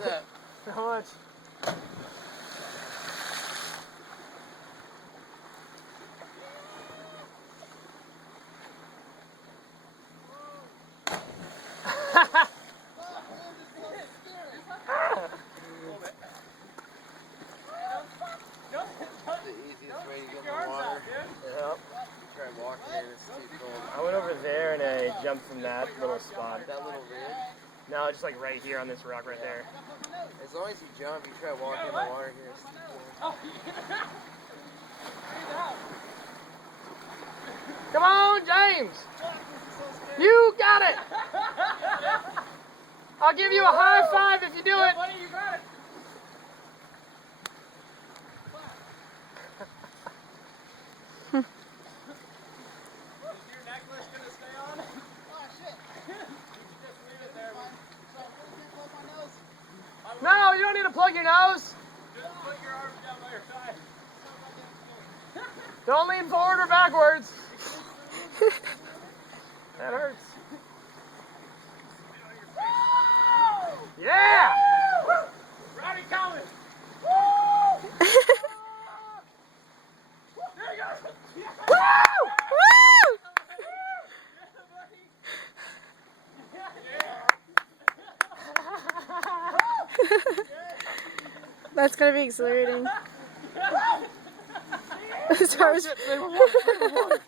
What's that? How much? The easiest way to get in the water. Yep. Try walking in, it's too cold. I went over there and I jumped from that little spot. That little ridge. No, just like right here on this rock right there. As long as you jump, you try walking in the water here. It's too cold. Come on, James! You got it! I'll give you a high five if you do it. Buddy, you got it. Is your necklace gonna stay on? Oh shit. You just leave it there. So I'm gonna close my nose. No, you don't need to plug your nose. Just put your arms down by your side. Don't lean forward or backwards. That hurts. Yeah! Rowdy Collins. There he goes. That's gonna be exhilarating. Oh, shit, stay with water, stay with water.